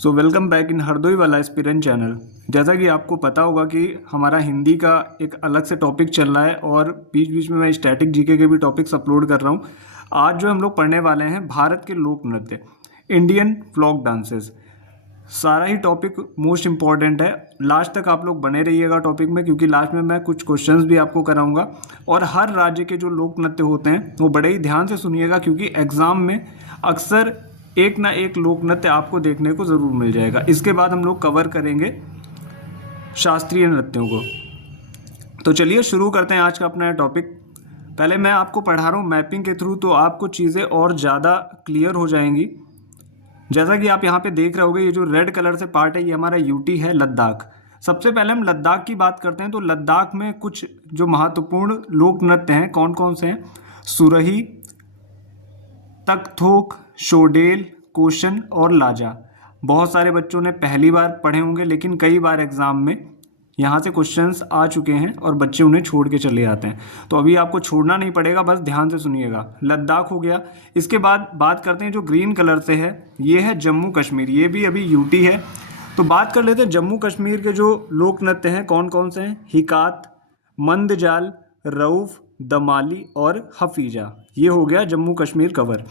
So welcome back in Hardoi वाला aspirant channel. जैसा कि आपको पता होगा कि हमारा हिंदी का एक अलग से टॉपिक चल रहा है और बीच बीच में मैं स्टैटिक जीके के भी टॉपिक्स अपलोड कर रहा हूँ। आज जो हम लोग पढ़ने वाले हैं भारत के लोक नृत्य, इंडियन फ्लॉक डांसेस। सारा ही टॉपिक मोस्ट इम्पॉर्टेंट है। लास्ट तक आप लोग बने रहिएगा टॉपिक में, क्योंकि लास्ट में मैं कुछ क्वेश्चंस भी आपको कराऊंगा। और हर राज्य के जो लोक नृत्य होते हैं वो बड़े ही ध्यान से सुनिएगा, क्योंकि एग्ज़ाम में अक्सर एक ना एक लोक नृत्य आपको देखने को ज़रूर मिल जाएगा। इसके बाद हम लोग कवर करेंगे शास्त्रीय नृत्यों को। तो चलिए शुरू करते हैं आज का अपना टॉपिक। पहले मैं आपको पढ़ा रहा हूँ मैपिंग के थ्रू, तो आपको चीज़ें और ज़्यादा क्लियर हो जाएंगी। जैसा कि आप यहाँ पे देख रहे होगे, ये जो रेड कलर से पार्ट है ये हमारा यूटी है, लद्दाख। सबसे पहले हम लद्दाख की बात करते हैं। तो लद्दाख में कुछ जो महत्वपूर्ण लोक नृत्य हैं कौन कौन से हैं? सुरही, तकथोक, शोडेल, कोशन और लाजा। बहुत सारे बच्चों ने पहली बार पढ़े होंगे, लेकिन कई बार एग्जाम में यहाँ से क्वेश्चंस आ चुके हैं और बच्चे उन्हें छोड़ के चले जाते हैं। तो अभी आपको छोड़ना नहीं पड़ेगा, बस ध्यान से सुनिएगा। लद्दाख हो गया। इसके बाद बात करते हैं जो ग्रीन कलर से है, ये है जम्मू कश्मीर। ये भी अभी यूटी है। तो बात कर लेते हैं जम्मू कश्मीर के जो लोक नृत्य हैं कौन कौन से हैं। हिकात, मंदजाल, रऊफ, दमाली और हफीजा। ये हो गया जम्मू कश्मीर कवर।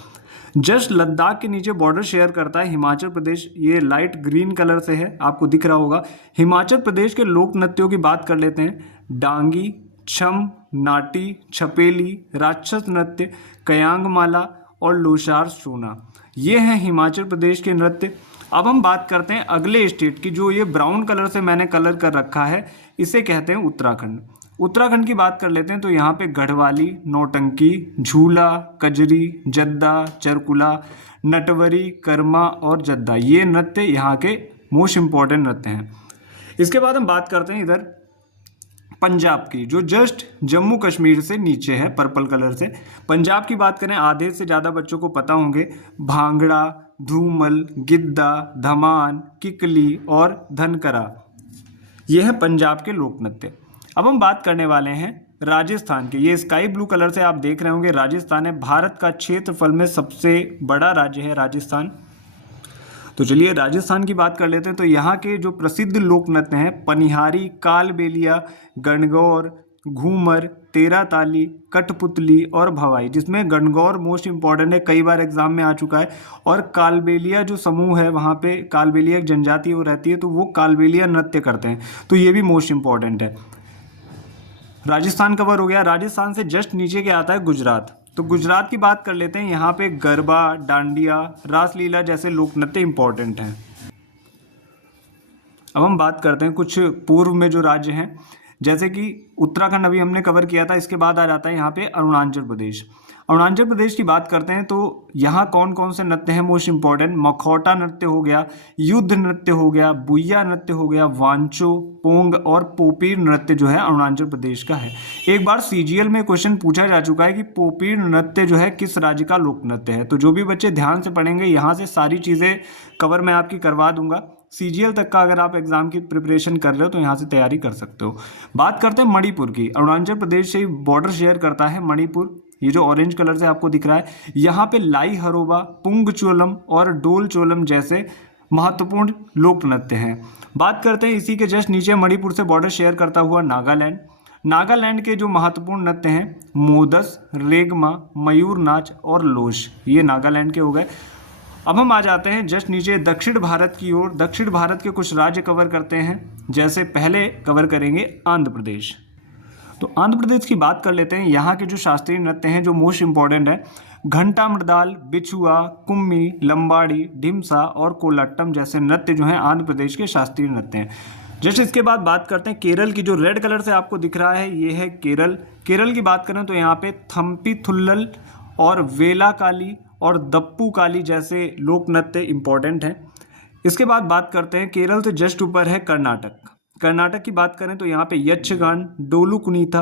जस्ट लद्दाख के नीचे बॉर्डर शेयर करता है हिमाचल प्रदेश। ये लाइट ग्रीन कलर से है, आपको दिख रहा होगा। हिमाचल प्रदेश के लोक नृत्यों की बात कर लेते हैं। डांगी, छम, नाटी, छपेली, राक्षस नृत्य, कयांगमाला और लोसार सोना। ये हैं हिमाचल प्रदेश के नृत्य। अब हम बात करते हैं अगले स्टेट की। जो ये ब्राउन कलर से मैंने कलर कर रखा है, इसे कहते हैं उत्तराखंड। उत्तराखंड की बात कर लेते हैं। तो यहाँ पे गढ़वाली, नौटंकी, झूला, कजरी, जद्दा, चरकुला, नटवरी, कर्मा और जद्दा, ये नृत्य यहाँ के मोस्ट इम्पॉर्टेंट नृत्य हैं। इसके बाद हम बात करते हैं इधर पंजाब की, जो जस्ट जम्मू कश्मीर से नीचे है पर्पल कलर से। पंजाब की बात करें, आधे से ज़्यादा बच्चों को पता होंगे। भांगड़ा, धूमल, गिद्दा, धमान, किकली और धनकरा, ये है पंजाब के लोक नृत्य। अब हम बात करने वाले हैं राजस्थान के। ये स्काई ब्लू कलर से आप देख रहे होंगे, राजस्थान है। भारत का क्षेत्रफल में सबसे बड़ा राज्य है राजस्थान। तो चलिए राजस्थान की बात कर लेते हैं। तो यहाँ के जो प्रसिद्ध लोक नृत्य हैं, पनिहारी, कालबेलिया, गणगौर, घूमर, तेरा ताली, कठपुतली और भवाई, जिसमें गणगौर मोस्ट इंपॉर्टेंट है, कई बार एग्जाम में आ चुका है। और कालबेलिया जो समूह है, वहाँ पे कालबेलिया एक जनजाति वो रहती है, तो वो कालबेलिया नृत्य करते हैं, तो ये भी मोस्ट इंपॉर्टेंट है। राजस्थान कवर हो गया। राजस्थान से जस्ट नीचे के आता है गुजरात। तो गुजरात की बात कर लेते हैं। यहाँ पे गरबा, डांडिया, रासलीला जैसे लोक नृत्य इंपॉर्टेंट हैं। अब हम बात करते हैं कुछ पूर्व में जो राज्य हैं, जैसे कि उत्तराखंड अभी हमने कवर किया था। इसके बाद आ जाता है यहाँ पे अरुणाचल प्रदेश। अरुणाचल प्रदेश की बात करते हैं तो यहाँ कौन कौन से नृत्य हैं मोस्ट इंपॉर्टेंट। मखौटा नृत्य हो गया, युद्ध नृत्य हो गया, बुइया नृत्य हो गया, वांचो, पोंग और पोपीर नृत्य जो है अरुणाचल प्रदेश का है। एक बार सीजीएल में क्वेश्चन पूछा जा चुका है कि पोपीर नृत्य जो है किस राज्य का लोक नृत्य है। तो जो भी बच्चे ध्यान से पढ़ेंगे, यहाँ से सारी चीज़ें कवर मैं आपकी करवा दूंगा। सीजीएल तक का अगर आप एग्जाम की प्रिपरेशन कर रहे हो तो यहाँ से तैयारी कर सकते हो। बात करते हैं मणिपुर की। अरुणाचल प्रदेश से बॉर्डर शेयर करता है मणिपुर। ये जो ऑरेंज कलर से आपको दिख रहा है, यहाँ पे लाई हरोबा, पुंग चोलम और डोल चोलम जैसे महत्वपूर्ण लोक नृत्य हैं। बात करते हैं इसी के जस्ट नीचे मणिपुर से बॉर्डर शेयर करता हुआ नागालैंड। नागालैंड के जो महत्वपूर्ण नृत्य हैं, मोदस, रेगमा, मयूर नाच और लोश, ये नागालैंड के हो गए। अब हम आ जाते हैं जस्ट नीचे दक्षिण भारत की ओर। दक्षिण भारत के कुछ राज्य कवर करते हैं। जैसे पहले कवर करेंगे आंध्र प्रदेश। तो आंध्र प्रदेश की बात कर लेते हैं। यहाँ के जो शास्त्रीय नृत्य हैं जो मोस्ट इंपॉर्टेंट है, घंटा मृदाल, बिछुआ, कुम्मी, लंबाड़ी, ढिमसा और कोलाट्टम जैसे नृत्य जो हैं आंध्र प्रदेश के शास्त्रीय नृत्य हैं। जैसे इसके बाद बात करते हैं केरल की। जो रेड कलर से आपको दिख रहा है ये है केरल। केरल की बात करें तो यहाँ पे थम्पी थुल्लल और वेला काली और दप्पू काली जैसे लोक नृत्य इंपॉर्टेंट हैं। इसके बाद बात करते हैं केरल से जस्ट ऊपर है कर्नाटक। कर्नाटक की बात करें तो यहाँ पे यक्षगान, डोलू कुनीथा,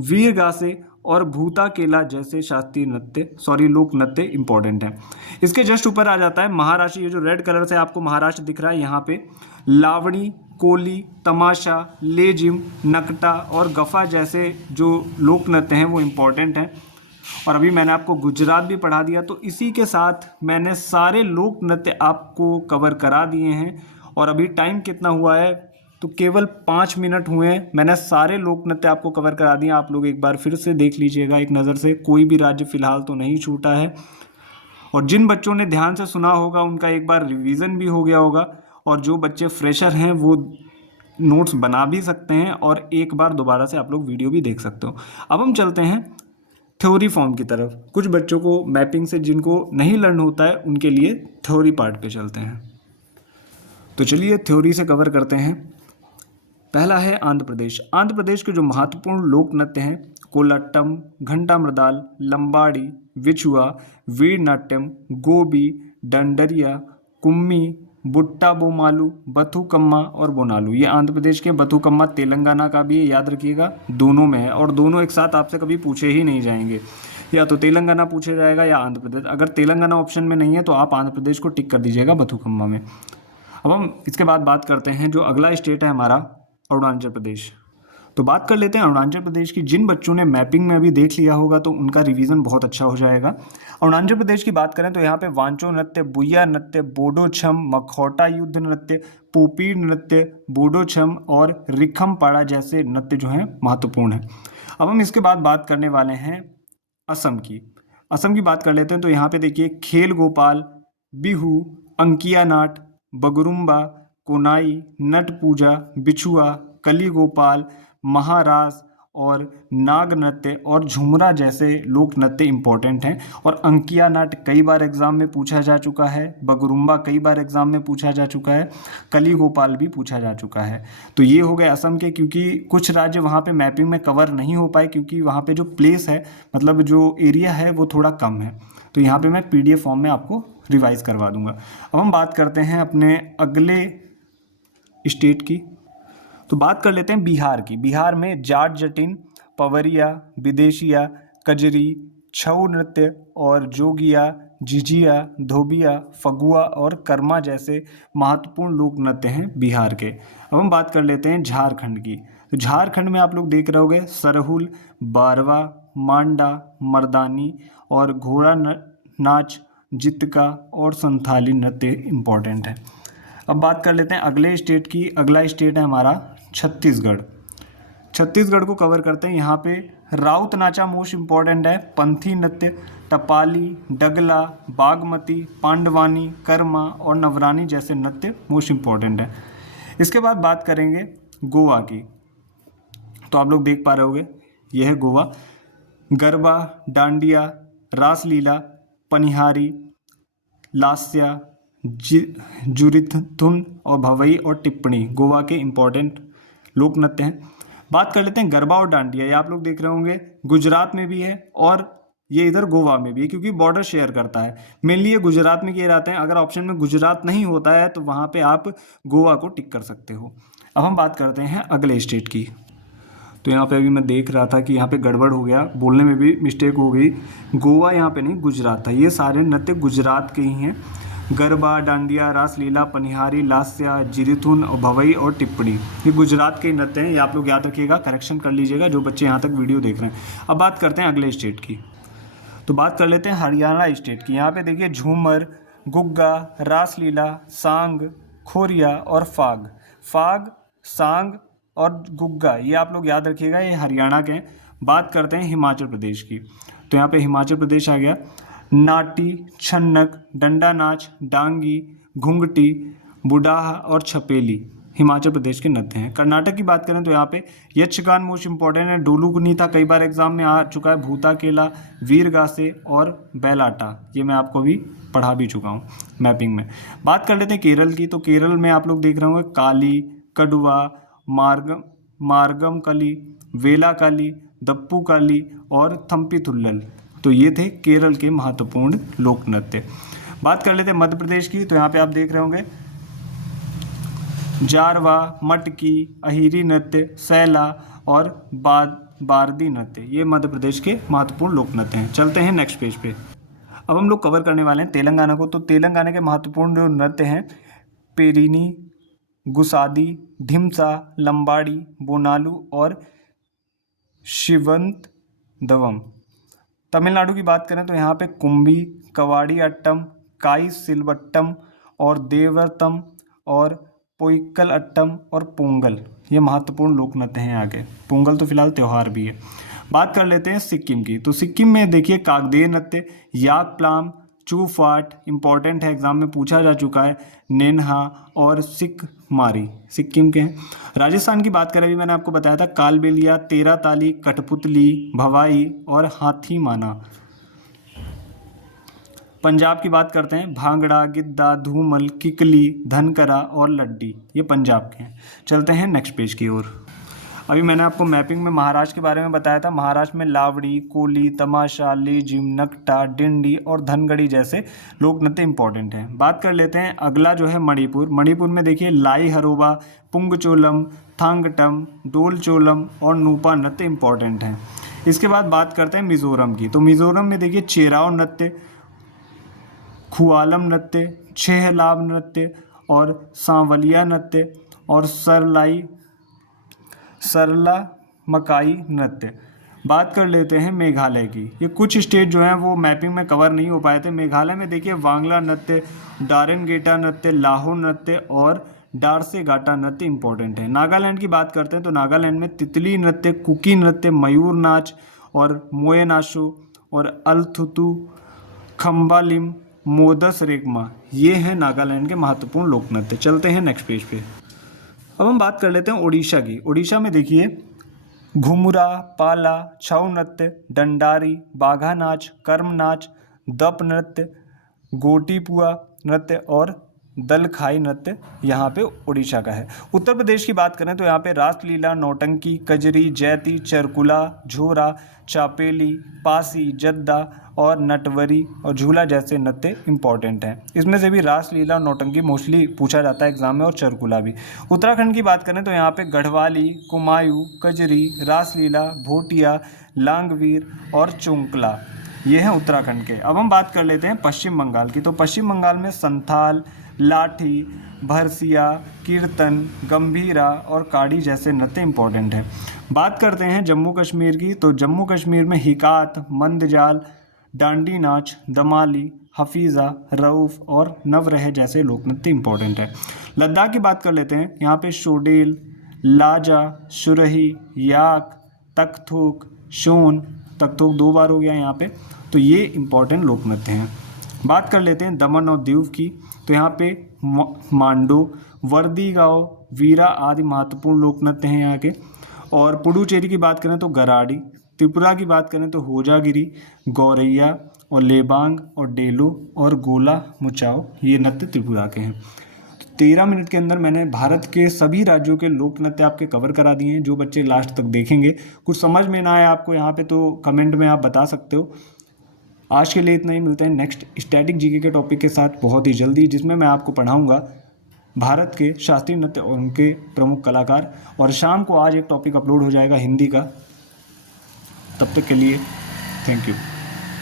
वीरगासे और भूता केला जैसे शास्त्रीय नृत्य लोक नृत्य इंपॉर्टेंट है। इसके जस्ट ऊपर आ जाता है महाराष्ट्र। ये जो रेड कलर से आपको महाराष्ट्र दिख रहा है, यहाँ पे लावणी, कोली, तमाशा, लेजिम, नकटा और गफा जैसे जो लोक नृत्य हैं वो इम्पॉर्टेंट हैं। और अभी मैंने आपको गुजरात भी पढ़ा दिया। तो इसी के साथ मैंने सारे लोक नृत्य आपको कवर करा दिए हैं। और अभी टाइम कितना हुआ है, तो केवल 5 मिनट हुए हैं। मैंने सारे लोक नृत्य आपको कवर करा दिए। आप लोग एक बार फिर से देख लीजिएगा एक नज़र से, कोई भी राज्य फिलहाल तो नहीं छूटा है। और जिन बच्चों ने ध्यान से सुना होगा उनका एक बार रिवीजन भी हो गया होगा। और जो बच्चे फ्रेशर हैं वो नोट्स बना भी सकते हैं और एक बार दोबारा से आप लोग वीडियो भी देख सकते हो। अब हम चलते हैं थ्योरी फॉर्म की तरफ। कुछ बच्चों को मैपिंग से जिनको नहीं लर्न होता है उनके लिए थ्योरी पार्ट पे चलते हैं। तो चलिए थ्योरी से कवर करते हैं। पहला है आंध्र प्रदेश। आंध्र प्रदेश के जो महत्वपूर्ण लोक नृत्य हैं, कोलाट्टम, घंटा मृदाल, लंबाड़ी, विछुआ, वीर नाट्यम, गोबी, डंडरिया, कुम्मी, बुट्टा बोमालू, बथुकम्मा और बोनालू। ये आंध्र प्रदेश के, बथुकम्मा तेलंगाना का भी है, याद रखिएगा दोनों में है। और दोनों एक साथ आपसे कभी पूछे ही नहीं जाएंगे, या तो तेलंगाना पूछा जाएगा या आंध्र प्रदेश। अगर तेलंगाना ऑप्शन में नहीं है तो आप आंध्र प्रदेश को टिक कर दीजिएगा बथुकम्मा में। अब हम इसके बाद बात करते हैं जो अगला स्टेट है हमारा, अरुणाचल प्रदेश। तो बात कर लेते हैं अरुणाचल प्रदेश की। जिन बच्चों ने मैपिंग में अभी देख लिया होगा तो उनका रिवीजन बहुत अच्छा हो जाएगा। अरुणाचल प्रदेश की बात करें तो यहाँ पे वांचो नृत्य, बुया नृत्य, बोडो छम, मखौटा युद्ध नृत्य, पोपीर नृत्य, बोडो छम और रिखम पाड़ा जैसे नृत्य जो हैं महत्वपूर्ण हैं। अब हम इसके बाद बात करने वाले हैं असम की। असम की बात कर लेते हैं तो यहाँ पे देखिए खेल गोपाल, बिहू, अंकिया नाट, बगरुम्बा, कोनाई, नट पूजा, बिछुआ, कली गोपाल, महारास और नाग नृत्य और झुमरा जैसे लोक नृत्य इम्पोर्टेंट हैं। और अंकिया नाट कई बार एग्जाम में पूछा जा चुका है, बगरुम्बा कई बार एग्जाम में पूछा जा चुका है, कली गोपाल भी पूछा जा चुका है। तो ये हो गए असम के, क्योंकि कुछ राज्य वहाँ पे मैपिंग में कवर नहीं हो पाए क्योंकि वहाँ पे जो प्लेस है, मतलब जो एरिया है वो थोड़ा कम है। तो यहाँ पे मैं PDF फॉर्म में आपको रिवाइज करवा दूंगा। अब हम बात करते हैं अपने अगले स्टेट की। तो बात कर लेते हैं बिहार की। बिहार में जाट जटिन, पवरिया, विदेशिया, कजरी, छऊ नृत्य और जोगिया, झिझिया, धोबिया, फगुआ और कर्मा जैसे महत्वपूर्ण लोक नृत्य हैं बिहार के। अब हम बात कर लेते हैं झारखंड की। तो झारखंड में आप लोग देख रहे होंगे सरहुल, बारवा, मांडा, मर्दानी और घोड़ा नाच, जितका और संथाली नृत्य इम्पॉर्टेंट है। अब बात कर लेते हैं अगले स्टेट की। अगला स्टेट है हमारा छत्तीसगढ़। छत्तीसगढ़ को कवर करते हैं। यहाँ पे राउत नाचा मोस्ट इम्पॉर्टेंट है, पंथी नृत्य, टपाली, डगला, बागमती, पांडवानी, कर्मा और नवरानी जैसे नृत्य मोस्ट इम्पॉर्टेंट है। इसके बाद बात करेंगे गोवा की। तो आप लोग देख पा रहे होंगे यह है गोवा। गरबा, डांडिया, रासलीला, पनिहारी, लास्या, जुरिथुन और भवई और टिप्पणी गोवा के इम्पोर्टेंट लोक नृत्य हैं। बात कर लेते हैं गरबा और डांडिया। ये आप लोग देख रहे होंगे गुजरात में भी है और ये इधर गोवा में भी है, क्योंकि बॉर्डर शेयर करता है। मेनली ये गुजरात में किए जाते हैं। अगर ऑप्शन में गुजरात नहीं होता है तो वहाँ पे आप गोवा को टिक कर सकते हो। अब हम बात करते हैं अगले स्टेट की। तो यहाँ पे अभी मैं देख रहा था कि यहाँ पे गड़बड़ हो गया, बोलने में भी मिस्टेक हो गई। गोवा यहाँ पे नहीं, गुजरात था। ये सारे नृत्य गुजरात के ही हैं। गरबा, डांडिया, रासलीला, पनिहारी, लास्या, जिरिथुन और भवई और टिप्पणी ये गुजरात के नृत्य हैं। ये आप लोग याद रखिएगा, करेक्शन कर लीजिएगा जो बच्चे यहाँ तक वीडियो देख रहे हैं। अब बात करते हैं अगले स्टेट की। तो बात कर लेते हैं हरियाणा स्टेट की। यहाँ पे देखिए झूमर, गुग्गा, रासलीला, सांग, खोरिया और फाग। फाग, सांग और गुग्गा ये आप लोग याद रखिएगा, ये हरियाणा के हैं। बात करते हैं हिमाचल प्रदेश की। तो यहाँ पे हिमाचल प्रदेश आ गया। नाटी, छन्नक, डंडा नाच, डांगी, घुंघटी, बुडाहा और छपेली हिमाचल प्रदेश के नृत्य हैं। कर्नाटक की बात करें तो यहाँ पे यक्षगान मोस्ट इंपॉर्टेंट है। डोलू गुनीता कई बार एग्जाम में आ चुका है। भूता केला, वीरगासे और बैलाटा ये मैं आपको भी पढ़ा भी चुका हूँ मैपिंग में। बात कर लेते हैं केरल की। तो केरल में आप लोग देख रहे होंगे काली, कड़वा, मार्गम कली, वेला काली, दप्पू काली और थम्पी थुल्लल। तो ये थे केरल के महत्वपूर्ण लोक नृत्य। बात कर लेते हैं मध्य प्रदेश की। तो यहाँ पे आप देख रहे होंगे जारवा, मटकी, अहिरी नृत्य, सैला और बारदी नृत्य ये मध्य प्रदेश के महत्वपूर्ण लोक नृत्य हैं। चलते हैं नेक्स्ट पेज पे। अब हम लोग कवर करने वाले हैं तेलंगाना को। तो तेलंगाना के महत्वपूर्ण जो नृत्य हैं पेरिनी, गुसादी, ढिमसा, लंबाड़ी, बोनालू और शिवंत दवम। तमिलनाडु की बात करें तो यहाँ पे कुंभी, कवाड़ी अट्टम, काई सिलवट्टम और देवरतम और पोइक्कल अट्टम और पोंगल, ये महत्वपूर्ण लोक नृत्य हैं यहाँ के। पोंगल तो फिलहाल त्यौहार भी है। बात कर लेते हैं सिक्किम की। तो सिक्किम में देखिए काकदेय नृत्य, याक प्लाम, चूफाट इंपॉर्टेंट है, एग्जाम में पूछा जा चुका है, नेन्हा और सिख मारी सिक्किम के हैं। राजस्थान की बात करें, अभी मैंने आपको बताया था कालबेलिया, तेरह ताली, कठपुतली, भवाई और हाथी माना। पंजाब की बात करते हैं, भांगड़ा, गिद्दा, धूमल, किकली, धनकरा और लड्डी, ये पंजाब के हैं। चलते हैं नेक्स्ट पेज की ओर। अभी मैंने आपको मैपिंग में महाराष्ट्र के बारे में बताया था। महाराष्ट्र में लावड़ी, कोली, तमाशा, लेजिम, नकटा, डिंडी और धनगड़ी जैसे लोक नृत्य इंपॉर्टेंट हैं। बात कर लेते हैं अगला जो है मणिपुर। मणिपुर में देखिए लाई हरोबा, पुंगचोलम, थांगटम, डोलचोलम और नूपा नृत्य इंपॉर्टेंट हैं। इसके बाद बात करते हैं मिजोरम की। तो मिजोरम में देखिए चेराव नृत्य, खुआलम नृत्य, छेहलाव नृत्य और सांवलिया नृत्य और सरला मकाई नृत्य। बात कर लेते हैं मेघालय की। ये कुछ स्टेट जो हैं वो मैपिंग में कवर नहीं हो पाए थे। मेघालय में देखिए वांगला नृत्य, डारेनगेटा नृत्य, लाहो नृत्य और डारसेगाटा नृत्य इंपॉर्टेंट है। नागालैंड की बात करते हैं तो नागालैंड में तितली नृत्य, कुकी नृत्य, मयूर नाच और मोएनाशो और अल्थुतु, खम्बालिम, मोदस रेगमा, ये हैं नागालैंड के महत्वपूर्ण लोक नृत्य। चलते हैं नेक्स्ट पेज पे। अब हम बात कर लेते हैं उड़ीसा की। उड़ीसा में देखिए घुमुरा, पाला, छऊ नृत्य, डंडारी, बाघा नाच, कर्म नाच, दप नृत्य, गोटीपुआ नृत्य और दलखाई नृत्य यहाँ पे उड़ीसा का है। उत्तर प्रदेश की बात करें तो यहाँ पे रासलीला, नौटंकी, कजरी, जैती, चरकुला, झोरा, चापेली, पासी, जद्दा और नटवरी और झूला जैसे नृत्य इंपॉर्टेंट हैं। इसमें से भी रासलीला, नौटंकी मोस्टली पूछा जाता है एग्जाम में और चरकुला भी। उत्तराखंड की बात करें तो यहाँ पे गढ़वाली, कुमायूं, कजरी, रासलीला, भोटिया, लांगवीर और चुंकला, ये हैं उत्तराखंड के। अब हम बात कर लेते हैं पश्चिम बंगाल की। तो पश्चिम बंगाल में संथाल, लाठी, भरसिया, कीर्तन, गंभीरा और काड़ी जैसे नृत्य इंपॉर्टेंट हैं। बात करते हैं जम्मू कश्मीर की। तो जम्मू कश्मीर में हिकात, मंदजाल, डांडी नाच, दमाली, हफीज़ा, रऊफ़ और नवरह जैसे लोक नृत्य इंपॉर्टेंट है। लद्दाख की बात कर लेते हैं। यहाँ पे शोडेल, लाजा, शुरही, याक, तकथोक, शोन, तकथोक 2 बार हो गया यहाँ पे, तो ये इंपॉर्टेंट लोक नृत्य हैं। बात कर लेते हैं दमन और दीव की। तो यहाँ पे मांडो, वर्दी गाँव, वीरा आदि महत्वपूर्ण लोक नृत्य हैं यहाँ के। और पुडुचेरी की बात करें तो गराडी, त्रिपुरा की बात करें तो होजागिरी, गौरैया और लेबांग और डेलो और गोला मुचाओ, ये नृत्य त्रिपुरा के हैं। 13 मिनट के अंदर मैंने भारत के सभी राज्यों के लोक नृत्य आपके कवर करा दिए हैं। जो बच्चे लास्ट तक देखेंगे, कुछ समझ में ना आए आपको यहाँ पे तो कमेंट में आप बता सकते हो। आज के लिए इतना ही, मिलते हैं नेक्स्ट स्टैटिक जीके के टॉपिक के साथ बहुत ही जल्दी, जिसमें मैं आपको पढ़ाऊँगा भारत के शास्त्रीय नृत्य और उनके प्रमुख कलाकार। और शाम को आज एक टॉपिक अपलोड हो जाएगा हिंदी का। तब तक के लिए थैंक यू।